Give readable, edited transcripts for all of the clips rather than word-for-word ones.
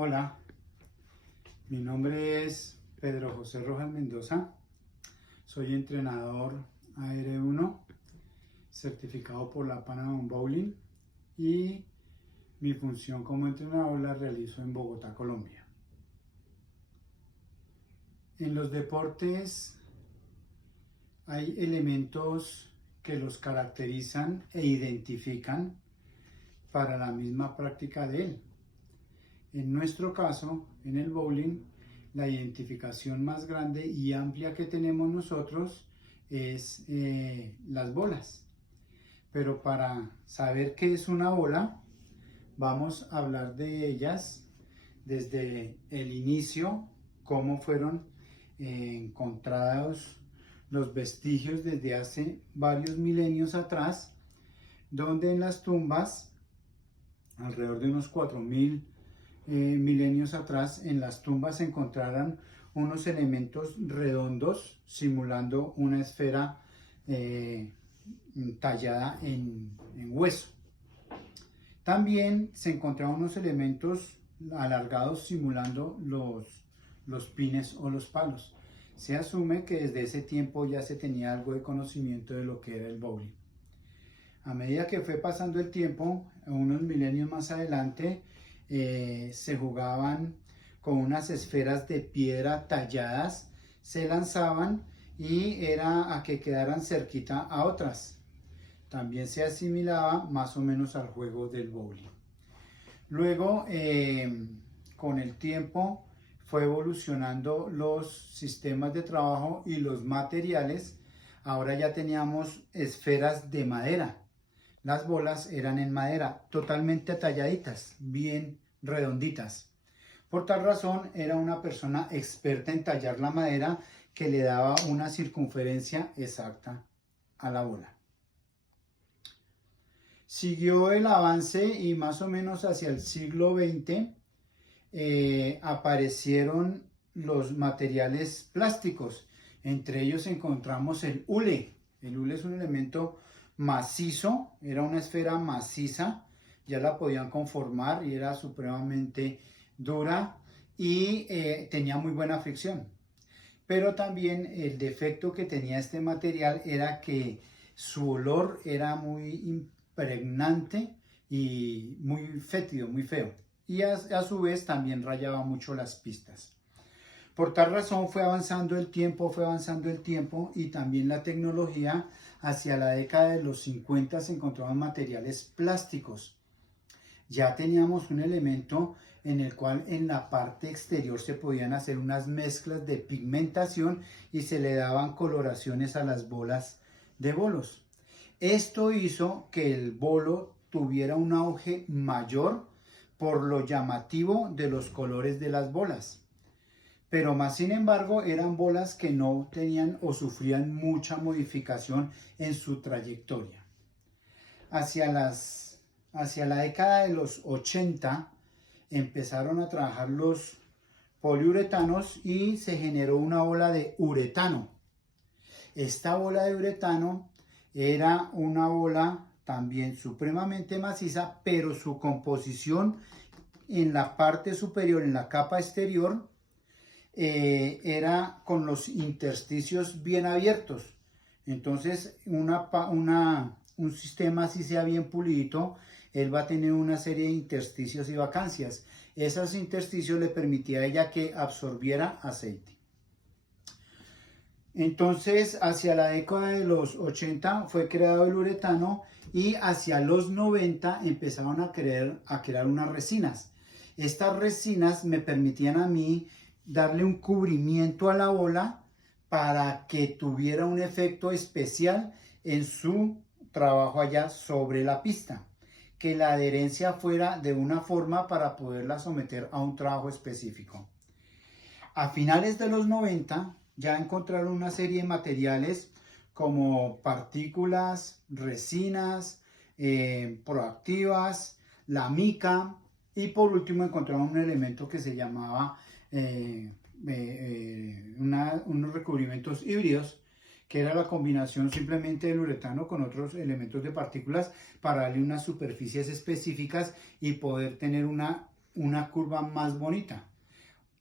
Hola, mi nombre es Pedro José Rojas Mendoza, soy entrenador AR1, certificado por la Pan Am Bowling y mi función como entrenador la realizo en Bogotá, Colombia. En los deportes hay elementos que los caracterizan e identifican para la misma práctica de él. En nuestro caso, en el bowling, la identificación más grande y amplia que tenemos nosotros es las bolas. Pero para saber qué es una bola, vamos a hablar de ellas desde el inicio, cómo fueron encontrados los vestigios desde hace varios milenios atrás, donde en las tumbas, alrededor de unos 4000 milenios atrás, en las tumbas se encontraron unos elementos redondos simulando una esfera tallada en hueso. También se encontraron unos elementos alargados simulando los pines o los palos. Se asume que desde ese tiempo ya se tenía algo de conocimiento de lo que era el bowling. A medida que fue pasando el tiempo, unos milenios más adelante, se jugaban con unas esferas de piedra talladas, se lanzaban y era a que quedaran cerquita a otras. También se asimilaba más o menos al juego del bowling. Luego, con el tiempo, fue evolucionando los sistemas de trabajo y los materiales. Ahora ya teníamos esferas de madera. Las bolas eran en madera, totalmente talladitas, bien redonditas. Por tal razón, era una persona experta en tallar la madera que le daba una circunferencia exacta a la bola. Siguió el avance y más o menos hacia el siglo XX aparecieron los materiales plásticos. Entre ellos encontramos el hule. El hule es un elemento macizo, era una esfera maciza, ya la podían conformar y era supremamente dura y tenía muy buena fricción. Pero también el defecto que tenía este material era que su olor era muy impregnante y muy fétido, muy feo. Y a su vez también rayaba mucho las pistas. Por tal razón fue avanzando el tiempo y también la tecnología. Hacia la década de los 50 se encontraban materiales plásticos. Ya teníamos un elemento en el cual en la parte exterior se podían hacer unas mezclas de pigmentación y se le daban coloraciones a las bolas de bolos. Esto hizo que el bolo tuviera un auge mayor por lo llamativo de los colores de las bolas. Pero más sin embargo eran bolas que no tenían o sufrían mucha modificación en su trayectoria. Hacia la década de los 80 empezaron a trabajar los poliuretanos y se generó una bola de uretano. Esta bola de uretano era una bola también supremamente maciza, pero su composición en la parte superior, en la capa exterior, era con los intersticios bien abiertos. Entonces un sistema así sea bien pulido, él va a tener una serie de intersticios y vacancias. Esos intersticios le permitía a ella que absorbiera aceite. Entonces, hacia la década de los 80 fue creado el uretano y hacia los 90 empezaron a crear unas resinas. Estas resinas me permitían a mí darle un cubrimiento a la bola para que tuviera un efecto especial en su trabajo allá sobre la pista, que la adherencia fuera de una forma para poderla someter a un trabajo específico. A finales de los 90 ya encontraron una serie de materiales como partículas, resinas, proactivas, la mica y por último encontraron un elemento que se llamaba unos recubrimientos híbridos, que era la combinación simplemente del uretano con otros elementos de partículas para darle unas superficies específicas y poder tener una curva más bonita.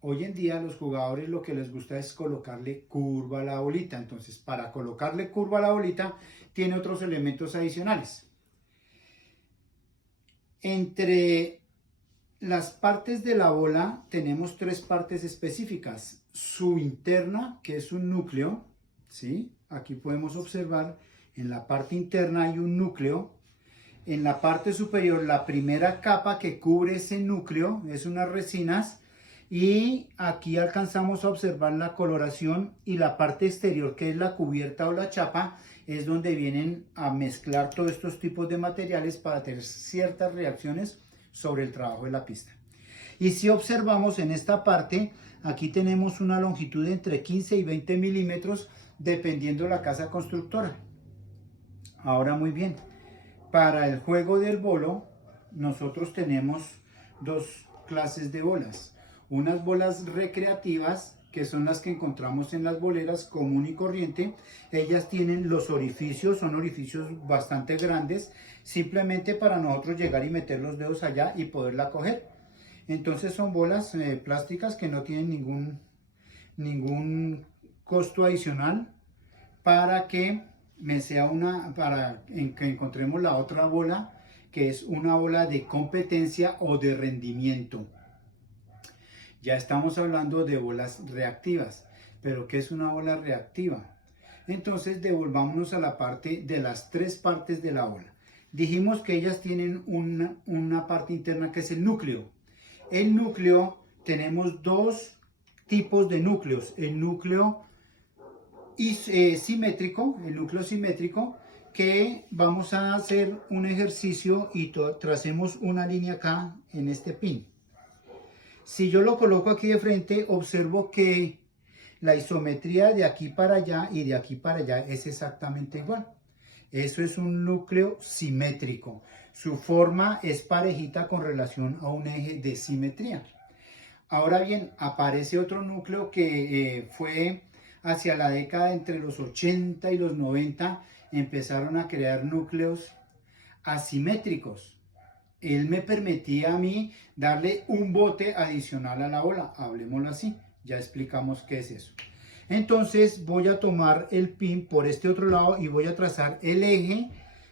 Hoy en día a los jugadores lo que les gusta es colocarle curva a la bolita. Entonces, para colocarle curva a la bolita, tiene otros elementos adicionales. Entre las partes de la bola tenemos tres partes específicas. Su interna, que es un núcleo, ¿sí? Aquí podemos observar, en la parte interna hay un núcleo. En la parte superior, la primera capa que cubre ese núcleo es unas resinas. Y aquí alcanzamos a observar la coloración, y la parte exterior, que es la cubierta o la chapa, es donde vienen a mezclar todos estos tipos de materiales para tener ciertas reacciones sobre el trabajo de la pista. Y si observamos en esta parte, aquí tenemos una longitud de entre 15 y 20 milímetros, dependiendo de la casa constructora. Ahora, muy bien, para el juego del bolo, nosotros tenemos dos clases de bolas. Unas bolas recreativas, que son las que encontramos en las boleras común y corriente. Ellas tienen los orificios, son orificios bastante grandes, simplemente para nosotros llegar y meter los dedos allá y poderla coger. Entonces son bolas plásticas que no tienen ningún costo adicional para que que encontremos la otra bola, que es una bola de competencia o de rendimiento. Ya estamos hablando de bolas reactivas. ¿Pero qué es una bola reactiva? Entonces devolvámonos a la parte de las tres partes de la bola. Dijimos que ellas tienen una parte interna que es el núcleo. El núcleo, tenemos dos tipos de núcleos. El núcleo simétrico, que vamos a hacer un ejercicio y tracemos una línea acá en este pin. Si yo lo coloco aquí de frente, observo que la isometría de aquí para allá y de aquí para allá es exactamente igual. Eso es un núcleo simétrico. Su forma es parejita con relación a un eje de simetría. Ahora bien, aparece otro núcleo que fue hacia la década entre los 80 y los 90, empezaron a crear núcleos asimétricos. Él me permitía a mí darle un bote adicional a la bola, hablemoslo así, ya explicamos qué es eso. Entonces voy a tomar el pin por este otro lado y voy a trazar el eje,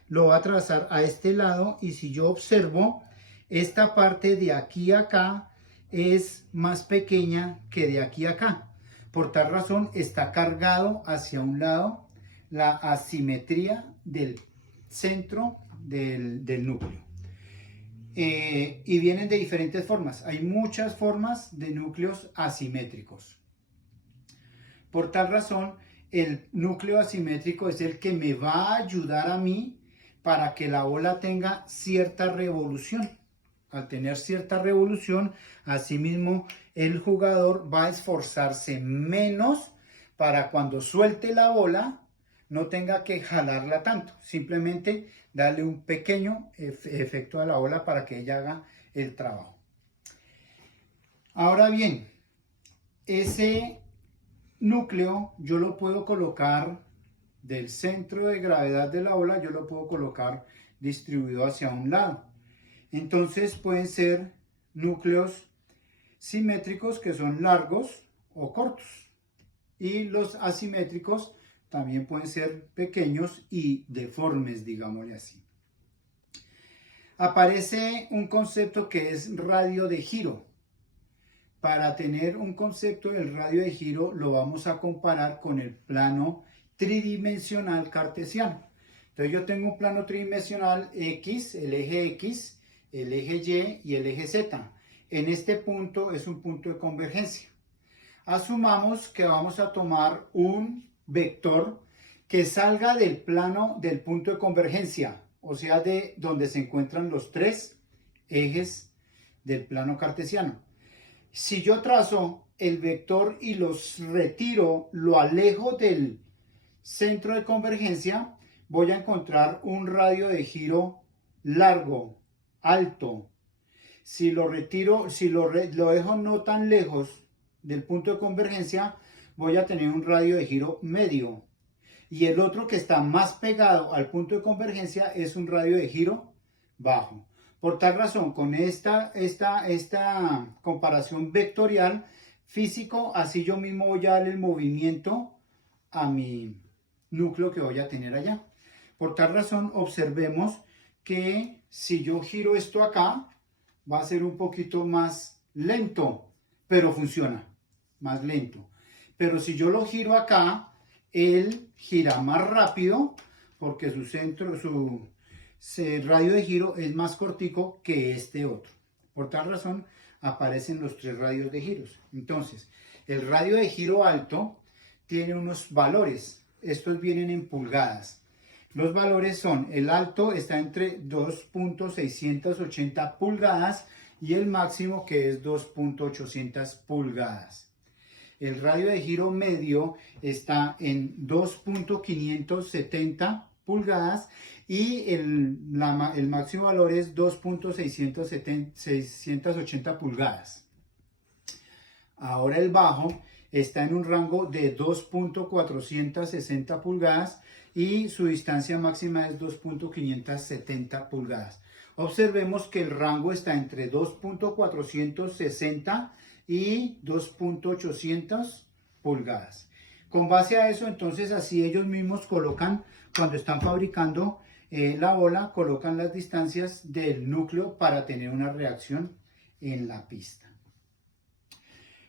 lo voy a trazar a este lado, y si yo observo, esta parte de aquí a acá es más pequeña que de aquí a acá. Por tal razón está cargado hacia un lado la asimetría del centro del núcleo. Y vienen de diferentes formas. Hay muchas formas de núcleos asimétricos. Por tal razón, el núcleo asimétrico es el que me va a ayudar a mí para que la bola tenga cierta revolución. Al tener cierta revolución, asimismo, el jugador va a esforzarse menos para cuando suelte la bola no tenga que jalarla tanto, simplemente darle un pequeño efecto a la bola para que ella haga el trabajo. Ahora bien, ese núcleo yo lo puedo colocar del centro de gravedad de la bola, yo lo puedo colocar distribuido hacia un lado. Entonces pueden ser núcleos simétricos que son largos o cortos, y los asimétricos también pueden ser pequeños y deformes, digámosle así. Aparece un concepto que es radio de giro. Para tener un concepto del radio de giro lo vamos a comparar con el plano tridimensional cartesiano. Entonces yo tengo un plano tridimensional X, el eje Y y el eje Z. En este punto es un punto de convergencia. Asumamos que vamos a tomar un vector que salga del plano del punto de convergencia, o sea, de donde se encuentran los tres ejes del plano cartesiano. Si yo trazo el vector y los retiro, lo alejo del centro de convergencia, voy a encontrar un radio de giro largo, alto. Si lo retiro, lo dejo no tan lejos del punto de convergencia, voy a tener un radio de giro medio. Y el otro que está más pegado al punto de convergencia es un radio de giro bajo. Por tal razón, con esta comparación vectorial, físico, así yo mismo voy a dar el movimiento a mi núcleo que voy a tener allá. Por tal razón, observemos que si yo giro esto acá, va a ser un poquito más lento, pero funciona, más lento. Pero si yo lo giro acá, él gira más rápido porque su radio de giro es más cortico que este otro. Por tal razón, aparecen los 3 radios de giros. Entonces, el radio de giro alto tiene unos valores. Estos vienen en pulgadas. Los valores son, el alto está entre 2.680 pulgadas y el máximo que es 2.800 pulgadas. El radio de giro medio está en 2.570 pulgadas y el máximo valor es 2.680 pulgadas. Ahora el bajo está en un rango de 2.460 pulgadas y su distancia máxima es 2.570 pulgadas. Observemos que el rango está entre 2.460 y 2.800 pulgadas. Con base a eso, entonces, así ellos mismos colocan, cuando están fabricando la bola, colocan las distancias del núcleo para tener una reacción en la pista.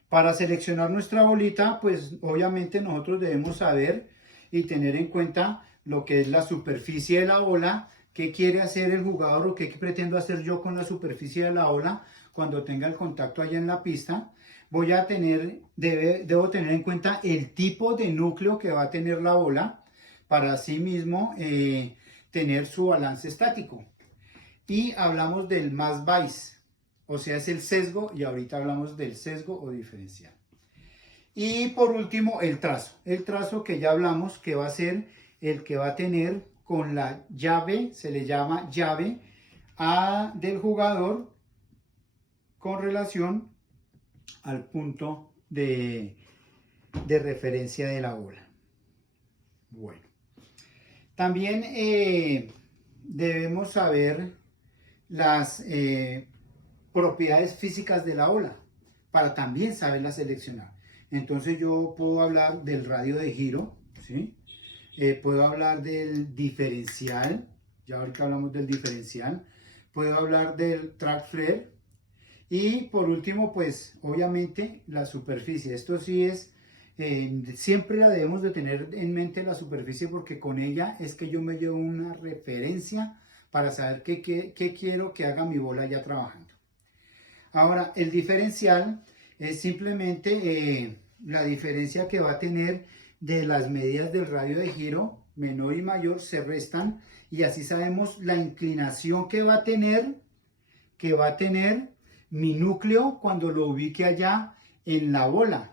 Para seleccionar nuestra bolita, pues obviamente nosotros debemos saber y tener en cuenta lo que es la superficie de la bola, qué quiere hacer el jugador o qué pretendo hacer yo con la superficie de la bola cuando tenga el contacto allá en la pista. Debo tener en cuenta el tipo de núcleo que va a tener la bola para así mismo tener su balance estático. Y hablamos del mass bias, o sea, es el sesgo, y ahorita hablamos del sesgo o diferencial. Y por último, el trazo que ya hablamos, que va a ser el que va a tener con la llave, se le llama llave del jugador con relación al punto de referencia de la bola. Bueno, también debemos saber las propiedades físicas de la bola para también saberla seleccionar. Entonces yo puedo hablar del radio de giro, ¿sí? Puedo hablar del diferencial, ya ahorita hablamos del diferencial. Puedo hablar del track flare. Y por último, pues obviamente la superficie. Esto sí es, siempre la debemos de tener en mente, la superficie, porque con ella es que yo me llevo una referencia para saber qué quiero que haga mi bola ya trabajando. Ahora, el diferencial es simplemente la diferencia que va a tener de las medidas del radio de giro, menor y mayor, se restan y así sabemos la inclinación que va a tener mi núcleo cuando lo ubique allá en la bola.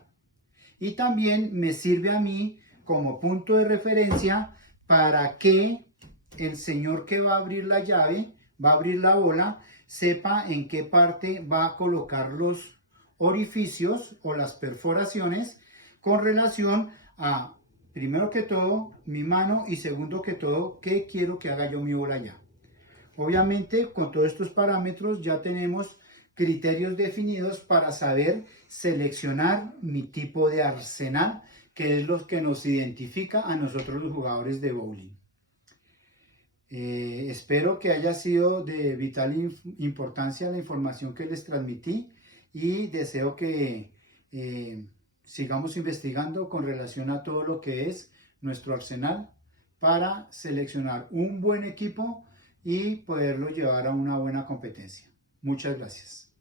Y también me sirve a mí como punto de referencia para que el señor que va a abrir la llave, va a abrir la bola, sepa en qué parte va a colocar los orificios o las perforaciones con relación a, primero que todo, mi mano y segundo que todo, qué quiero que haga yo mi bola allá. Obviamente, con todos estos parámetros ya tenemos criterios definidos para saber seleccionar mi tipo de arsenal, que es lo que nos identifica a nosotros los jugadores de bowling. Espero que haya sido de vital importancia la información que les transmití y deseo que sigamos investigando con relación a todo lo que es nuestro arsenal para seleccionar un buen equipo y poderlo llevar a una buena competencia. Muchas gracias.